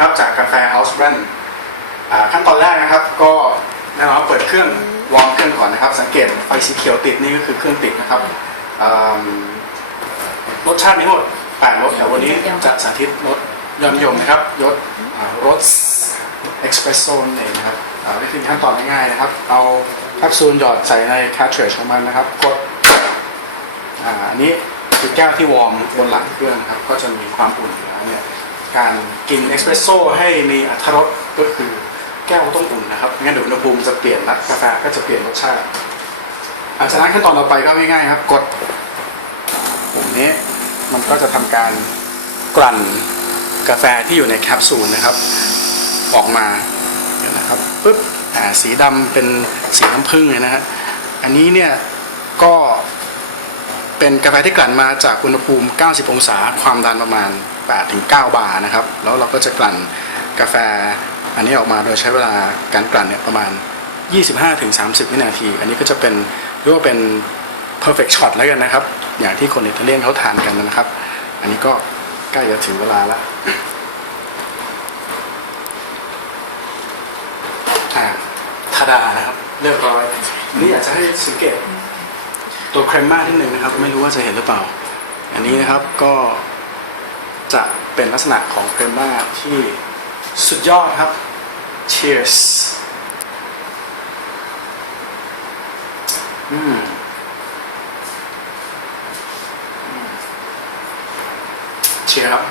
นะครับจากกาแฟ House Brand ขั้นตอนแรกนะครับ ก็แน่นอนว่าเปิดเครื่องวอร์มเครื่องก่อนนะครับ สังเกตไฟสีเขียวติดนี่ก็คือเครื่องติดนะครับรสชาตินี้หมด8รสแต่วันนี้จะสาธิตรสยอดนิยมนะครับยศรสเอ็กซ์เพรสโซ่เองนะครับวิธีขั้นตอนง่ายๆนะครับ เอาแคปซูลหยอดใส่ในคาร์ทริจของมันนะครับ กดอ่าอันนี้คือแก้วที่วอร์มบนหลังเครื่องนะครับ ก็จะมีความอุ่นอยู่แล้วเนี่ย การกินเอสเปรสโซ่ให้มีอรรถรสก็คือแก้วต้องอุ่นนะครับงั้นเดี๋ยวอุณหภูมิจะเปลี่ยนและกาแฟก็จะเปลี่ยนรสชาติอาจากนั้นขั้นตอนต่อไปก็ง่ายๆครับ กดปุ่มนี้มันก็จะทำการกลั่นกาแฟที่อยู่ในแคปซูลนะครับ ออกมาเดี๋ยวนะครับปึ๊บสีดำเป็นสีน้ำผึ้งเลยนะฮะอันนี้เนี่ยก็ เป็นกาแฟที่กลั่นมาจากอุณหภูมิ 90 องศา ความดันประมาณ 8-9 บาร์นะครับ แล้วเราก็จะกลั่นกาแฟอันนี้ออกมาโดยใช้เวลาการกลั่นเนี่ยประมาณ 25-30 วินาที อันนี้ก็จะเป็นเรียกว่าเป็น perfect shot แล้วกันนะครับ อย่างที่คนอิตาเลียนเขาทานกันนะครับ อันนี้ก็ใกล้จะถึงเวลาล้วอ่าทาดานะครับ เรียบร้อยอันนี่อยากจะให้สังเกต ตัวเครมม่าที่หนึ่งนะครับ ไม่รู้ว่าจะเห็นหรือเปล่า อันนี้นะครับก็จะเป็นลักษณะของเครมม่าที่สุดยอดครับ cheers อืมเชียร์ครับ